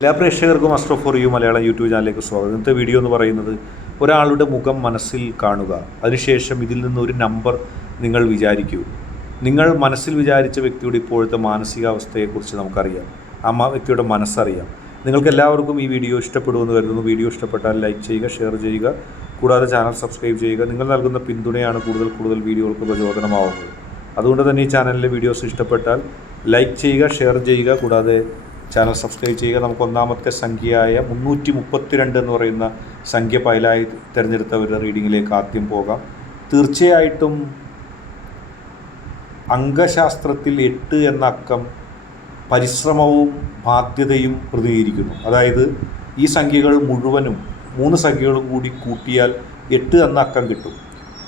എല്ലാ പ്രേക്ഷകർക്കും astro for you Malayalam YouTube ചാനലിലേക്ക് സ്വാഗതം. ഇന്നത്തെ വീഡിയോ എന്ന് പറയുന്നത് ഒരാളുടെ മുഖം മനസ്സിൽ കാണുക, അതിനുശേഷം ഇതിൽ നിന്ന് ഒരു നമ്പർ നിങ്ങൾ വിചാരിക്കൂ. നിങ്ങൾ മനസ്സിൽ വിചാരിച്ച വ്യക്തിയുടെ ഇപ്പോഴത്തെ മാനസികാവസ്ഥയെക്കുറിച്ച് നമുക്കറിയാം, ആ വ്യക്തിയുടെ മനസ്സറിയാം. നിങ്ങൾക്ക് എല്ലാവർക്കും ഈ വീഡിയോ ഇഷ്ടപ്പെടുമെന്ന് കരുതുന്നു. വീഡിയോ ഇഷ്ടപ്പെട്ടാൽ ലൈക്ക് ചെയ്യുക, ഷെയർ ചെയ്യുക, കൂടാതെ ചാനൽ സബ്സ്ക്രൈബ് ചെയ്യുക. നിങ്ങൾ നൽകുന്ന പിന്തുണയാണ് കൂടുതൽ വീഡിയോകൾക്ക് പ്രചോദനമാവുന്നത്. അതുകൊണ്ട് തന്നെ ഈ ചാനലിലെ വീഡിയോസ് ഇഷ്ടപ്പെട്ടാൽ ലൈക്ക് ചെയ്യുക, ഷെയർ ചെയ്യുക, കൂടാതെ ചാനൽ സബ്സ്ക്രൈബ് ചെയ്യുക. നമുക്ക് ഒന്നാമത്തെ സംഖ്യയായ 332 എന്ന് പറയുന്ന സംഖ്യ ഫയലായി തിരഞ്ഞെടുത്തവരുടെ റീഡിങ്ങിലേക്ക് ആദ്യം പോകാം. തീർച്ചയായിട്ടും അംഗശാസ്ത്രത്തിൽ 8 എന്ന അക്കം പരിശ്രമവും ബാധ്യതയും പ്രതിനിധീകരിക്കുന്നു. അതായത് ഈ സംഖ്യകൾ മുഴുവനും 3 സംഖ്യകളും കൂടി കൂട്ടിയാൽ 8 എന്ന അക്കം കിട്ടും.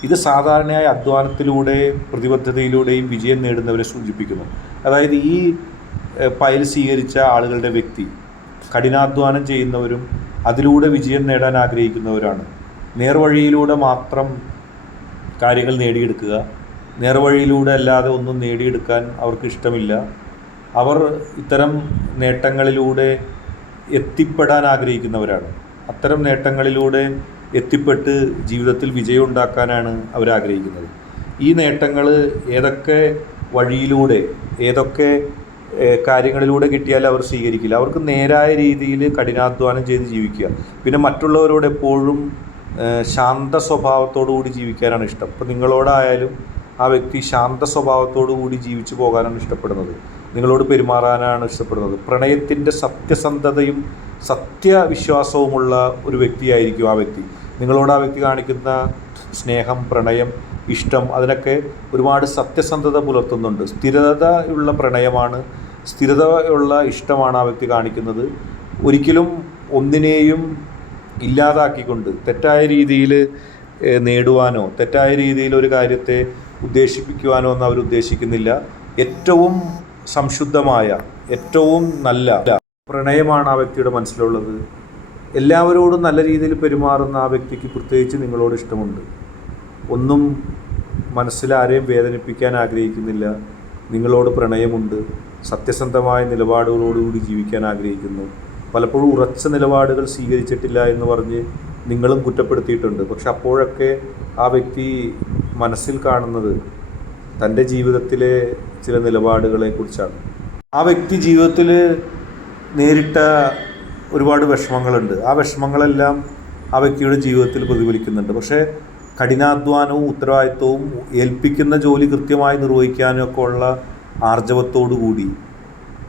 ഇത് സാധാരണയായി അധ്വാനത്തിലൂടെ പ്രതിബദ്ധതയിലൂടെയും വിജയം നേടുന്നവരെ സൂചിപ്പിക്കുന്നു. അതായത് ഈ ഫയൽ സ്വീകരിച്ച ആളുകളുടെ വ്യക്തി കഠിനാധ്വാനം ചെയ്യുന്നവരും അതിലൂടെ വിജയം നേടാൻ ആഗ്രഹിക്കുന്നവരാണ്. നേർവഴിയിലൂടെ മാത്രം കാര്യങ്ങൾ നേടിയെടുക്കുക, നേർവഴിയിലൂടെ അല്ലാതെ ഒന്നും നേടിയെടുക്കാൻ അവർക്ക് ഇഷ്ടമില്ല. അവർ ഇത്തരം നേട്ടങ്ങളിലൂടെ എത്തിപ്പെടാൻ ആഗ്രഹിക്കുന്നവരാണ്. അത്തരം നേട്ടങ്ങളിലൂടെ എത്തിപ്പെട്ട് ജീവിതത്തിൽ വിജയം ഉണ്ടാക്കാനാണ് അവരാഗ്രഹിക്കുന്നത്. ഈ നേട്ടങ്ങൾ ഏതൊക്കെ വഴിയിലൂടെ ഏതൊക്കെ കാര്യങ്ങളിലൂടെ കിട്ടിയാൽ അവർ സ്വീകരിക്കില്ല. അവർക്ക് നേരായ രീതിയിൽ കഠിനാധ്വാനം ചെയ്ത് ജീവിക്കുക, പിന്നെ മറ്റുള്ളവരോട് എപ്പോഴും ശാന്ത സ്വഭാവത്തോടു കൂടി ജീവിക്കാനാണ് ഇഷ്ടം. ഇപ്പോൾ നിങ്ങളോടായാലും ആ വ്യക്തി ശാന്ത സ്വഭാവത്തോടു കൂടി ജീവിച്ചു പോകാനാണ് ഇഷ്ടപ്പെടുന്നത്, നിങ്ങളോട് പെരുമാറാനാണ് ഇഷ്ടപ്പെടുന്നത്. പ്രണയത്തിൻ്റെ സത്യസന്ധതയും സത്യവിശ്വാസവുമുള്ള ഒരു വ്യക്തിയായിരിക്കും ആ വ്യക്തി. നിങ്ങളോട് ആ വ്യക്തി കാണിക്കുന്ന സ്നേഹം, പ്രണയം, ഇഷ്ടം, അതിനൊക്കെ ഒരുപാട് സത്യസന്ധത പുലർത്തുന്നുണ്ട്. സ്ഥിരതയുള്ള പ്രണയമാണ്, സ്ഥിരതയുള്ള ഇഷ്ടമാണ് ആ വ്യക്തി കാണിക്കുന്നത്. ഒരിക്കലും ഒന്നിനെയും ഇല്ലാതാക്കിക്കൊണ്ട് തെറ്റായ രീതിയിൽ നേടുവാനോ തെറ്റായ രീതിയിൽ ഒരു കാര്യത്തെ ഉദ്ദേശിപ്പിക്കുവാനോ ഒന്നും അവർ ഉദ്ദേശിക്കുന്നില്ല. ഏറ്റവും സംശുദ്ധമായ ഏറ്റവും നല്ല പ്രണയമാണ് ആ വ്യക്തിയുടെ മനസ്സിലുള്ളത്. എല്ലാവരോടും നല്ല രീതിയിൽ പെരുമാറുന്ന ആ വ്യക്തിക്ക് പ്രത്യേകിച്ച് നിങ്ങളോട് ഇഷ്ടമുണ്ട്. ഒന്നും മനസ്സിലാരെയും വേദനിപ്പിക്കാൻ ആഗ്രഹിക്കുന്നില്ല. നിങ്ങളോട് പ്രണയമുണ്ട്. സത്യസന്ധമായ നിലപാടുകളോടുകൂടി ജീവിക്കാൻ ആഗ്രഹിക്കുന്നു. പലപ്പോഴും ഉറച്ച നിലപാടുകൾ സ്വീകരിച്ചിട്ടില്ല എന്ന് പറഞ്ഞ് നിങ്ങളും കുറ്റപ്പെടുത്തിയിട്ടുണ്ട്. പക്ഷെ അപ്പോഴൊക്കെ ആ വ്യക്തി മനസ്സിൽ കാണുന്നത് തൻ്റെ ജീവിതത്തിലെ ചില നിലപാടുകളെക്കുറിച്ചാണ്. ആ വ്യക്തി ജീവിതത്തിൽ നേരിട്ട ഒരുപാട് വിഷമങ്ങളുണ്ട്. ആ വിഷമങ്ങളെല്ലാം ആ വ്യക്തിയുടെ ജീവിതത്തിൽ പ്രതിഫലിക്കുന്നുണ്ട്. പക്ഷേ കഠിനാധ്വാനവും ഉത്തരവാദിത്വവും ഏൽപ്പിക്കുന്ന ജോലി കൃത്യമായി നിർവഹിക്കാനൊക്കെ ഉള്ള ആർജവത്തോടു കൂടി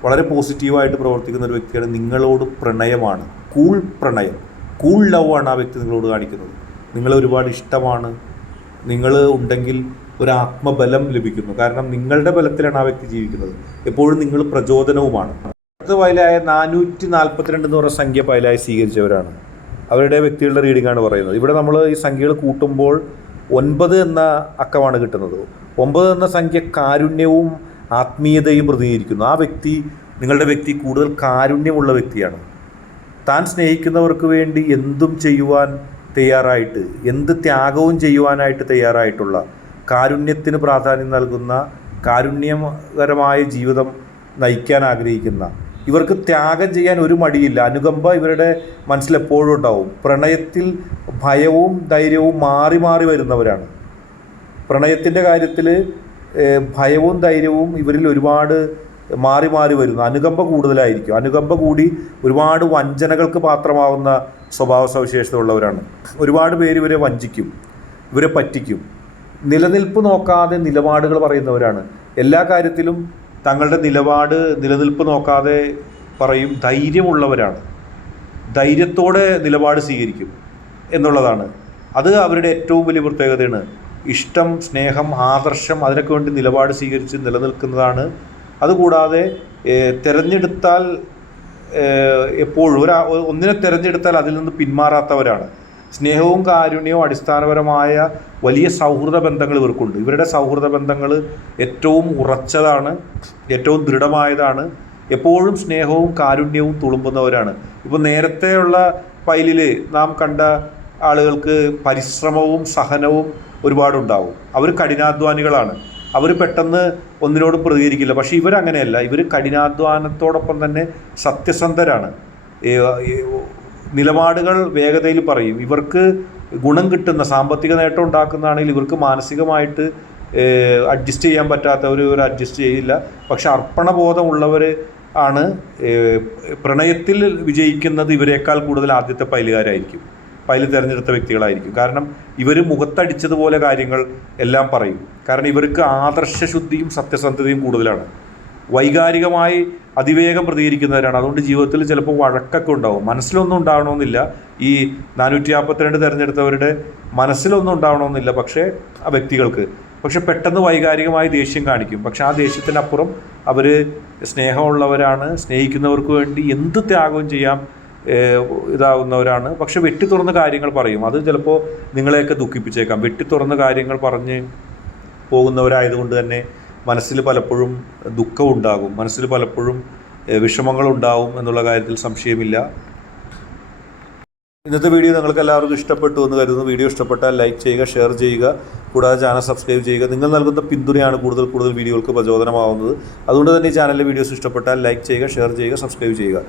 വളരെ പോസിറ്റീവായിട്ട് പ്രവർത്തിക്കുന്ന ഒരു വ്യക്തിയാണ്. നിങ്ങളോട് പ്രണയമാണ്, കൂൾ പ്രണയം, കൂൾ ലവ് ആണ് ആ വ്യക്തി നിങ്ങളോട് കാണിക്കുന്നത്. നിങ്ങളെ ഒരുപാട് ഇഷ്ടമാണ്. നിങ്ങൾ ഉണ്ടെങ്കിൽ ഒരു ആത്മബലം ലഭിക്കുന്നു. കാരണം നിങ്ങളുടെ ബലത്തിലാണ് ആ വ്യക്തി ജീവിക്കുന്നത്. എപ്പോഴും നിങ്ങൾ പ്രചോദനവുമാണ്. അടുത്ത ഫയലായ 442 എന്ന് പറയുന്ന സംഖ്യ ഫയലായി സ്വീകരിച്ചവരാണ്. അവരുടെ വ്യക്തികളുടെ റീഡിംഗാണ് പറയുന്നത്. ഇവിടെ നമ്മൾ ഈ സംഖ്യകൾ കൂട്ടുമ്പോൾ 9 എന്ന അക്കമാണ് കിട്ടുന്നത്. 9 എന്ന സംഖ്യ കാരുണ്യവും ആത്മീയതയും പ്രതിനിധീകരിക്കുന്നു. ആ വ്യക്തി, നിങ്ങളുടെ വ്യക്തി കൂടുതൽ കാരുണ്യമുള്ള വ്യക്തിയാണ്. താൻ സ്നേഹിക്കുന്നവർക്ക് വേണ്ടി എന്തും ചെയ്യുവാൻ തയ്യാറായിട്ട്, എന്ത് ത്യാഗവും ചെയ്യുവാനായിട്ട് തയ്യാറായിട്ടുള്ള, കാരുണ്യത്തിന് പ്രാധാന്യം നൽകുന്ന, കാരുണ്യകരമായ ജീവിതം നയിക്കാൻ ആഗ്രഹിക്കുന്ന, ഇവർക്ക് ത്യാഗം ചെയ്യാൻ ഒരു മടിയില്ല. അനുകമ്പ ഇവരുടെ മനസ്സിലെപ്പോഴും ഉണ്ടാവും. പ്രണയത്തിൽ ഭയവും ധൈര്യവും മാറി മാറി വരുന്നവരാണ്. പ്രണയത്തിൻ്റെ കാര്യത്തിൽ ഭയവും ധൈര്യവും ഇവരിൽ ഒരുപാട് മാറി മാറി വരുന്നു. അനുകമ്പ കൂടുതലായിരിക്കും. അനുകമ്പ കൂടി ഒരുപാട് വഞ്ചനകൾക്ക് പാത്രമാവുന്ന സ്വഭാവ സവിശേഷത ഉള്ളവരാണ്. ഒരുപാട് പേര് ഇവരെ വഞ്ചിക്കും, ഇവരെ പറ്റിക്കും. നിലനിൽപ്പ് നോക്കാതെ നിലപാടുകൾ പറയുന്നവരാണ്. എല്ലാ കാര്യത്തിലും തങ്ങളുടെ നിലനിൽപ്പ് നോക്കാതെ പറയും. ധൈര്യമുള്ളവരാണ്. ധൈര്യത്തോടെ നിലപാട് സ്വീകരിക്കും എന്നുള്ളതാണ്. അത് അവരുടെ ഏറ്റവും വലിയ പ്രത്യേകതയാണ്. ഇഷ്ടം, സ്നേഹം, ആദർശം, അതിനൊക്കെ വേണ്ടി നിലപാട് സ്വീകരിച്ച് നിലനിൽക്കുന്നതാണ്. അതുകൂടാതെ തിരഞ്ഞെടുത്താൽ എപ്പോഴും ഒന്നിനെ തിരഞ്ഞെടുത്താൽ അതിൽ നിന്ന് പിന്മാറാത്തവരാണ്. സ്നേഹവും കാരുണ്യവും അടിസ്ഥാനപരമായ വലിയ സൗഹൃദ ബന്ധങ്ങൾ ഇവർക്കുണ്ട്. ഇവരുടെ സൗഹൃദ ബന്ധങ്ങൾ ഏറ്റവും ഉറച്ചതാണ്, ഏറ്റവും ദൃഢമായതാണ്. എപ്പോഴും സ്നേഹവും കാരുണ്യവും തുളുമ്പുന്നവരാണ്. ഇപ്പോൾ നേരത്തെയുള്ള ഫയലിൽ നാം കണ്ട ആളുകൾക്ക് പരിശ്രമവും സഹനവും ഒരുപാടുണ്ടാവും. അവർ കഠിനാധ്വാനികളാണ്. അവർ പെട്ടെന്ന് ഒന്നിനോടും പ്രതികരിക്കില്ല. പക്ഷേ ഇവരങ്ങനെയല്ല. ഇവർ കഠിനാധ്വാനത്തോടൊപ്പം തന്നെ സത്യസന്ധരാണ്. നിലപാടുകൾ വേഗതയിൽ പറയും. ഇവർക്ക് ഗുണം കിട്ടുന്ന സാമ്പത്തിക നേട്ടം ഉണ്ടാക്കുന്നതാണെങ്കിൽ ഇവർക്ക് മാനസികമായിട്ട് അഡ്ജസ്റ്റ് ചെയ്യാൻ പറ്റാത്തവർ അഡ്ജസ്റ്റ് ചെയ്യില്ല. പക്ഷെ അർപ്പണബോധമുള്ളവർ ആണ് പ്രണയത്തിൽ വിജയിക്കുന്നത്. ഇവരെക്കാൾ കൂടുതൽ ആദ്യത്തെ പൈലുകാരായിരിക്കും, പൈല് തിരഞ്ഞെടുത്ത വ്യക്തികളായിരിക്കും. കാരണം ഇവർ മുഖത്തടിച്ചതുപോലെ കാര്യങ്ങൾ എല്ലാം പറയും. കാരണം ഇവർക്ക് ആദർശശുദ്ധിയും സത്യസന്ധതയും കൂടുതലാണ്. വൈകാരികമായി അതിവേഗം പ്രതികരിക്കുന്നവരാണ്. അതുകൊണ്ട് ജീവിതത്തിൽ ചിലപ്പോൾ വഴക്കൊക്കെ ഉണ്ടാവും. മനസ്സിലൊന്നും ഉണ്ടാവണമെന്നില്ല. ഈ 452 തിരഞ്ഞെടുത്തവരുടെ മനസ്സിലൊന്നും ഉണ്ടാവണമെന്നില്ല പക്ഷേ ആ വ്യക്തികൾക്ക്. പക്ഷെ പെട്ടെന്ന് വൈകാരികമായി ദേഷ്യം കാണിക്കും. പക്ഷെ ആ ദേഷ്യത്തിനപ്പുറം അവർ സ്നേഹമുള്ളവരാണ്. സ്നേഹിക്കുന്നവർക്ക് വേണ്ടി എന്ത് ത്യാഗവും ചെയ്യാം ഇതാവുന്നവരാണ്. പക്ഷെ വെട്ടി തുറന്ന കാര്യങ്ങൾ പറയും. അത് ചിലപ്പോൾ നിങ്ങളെയൊക്കെ ദുഃഖിപ്പിച്ചേക്കാം. വെട്ടി തുറന്ന കാര്യങ്ങൾ പറഞ്ഞ് പോകുന്നവരായതുകൊണ്ട് തന്നെ മനസ്സിൽ പലപ്പോഴും ദുഃഖമുണ്ടാകും, മനസ്സിൽ പലപ്പോഴും വിഷമങ്ങളുണ്ടാവും എന്നുള്ള കാര്യത്തിൽ സംശയമില്ല. ഇന്നത്തെ വീഡിയോ നിങ്ങൾക്ക് എല്ലാവർക്കും ഇഷ്ടപ്പെട്ടു എന്ന് കരുതുന്നു. വീഡിയോ ഇഷ്ടപ്പെട്ടാൽ ലൈക്ക് ചെയ്യുക, ഷെയർ ചെയ്യുക, കൂടാതെ ചാനൽ സബ്സ്ക്രൈബ് ചെയ്യുക. നിങ്ങൾ നൽകുന്ന പിന്തുണയാണ് കൂടുതൽ വീഡിയോകൾക്ക് പ്രചോദനമാവുന്നത്. അതുകൊണ്ട് തന്നെ ഈ ചാനലിലെ വീഡിയോസ് ഇഷ്ടപ്പെട്ടാൽ ലൈക്ക് ചെയ്യുക, ഷെയർ ചെയ്യുക, സബ്സ്ക്രൈബ് ചെയ്യുക.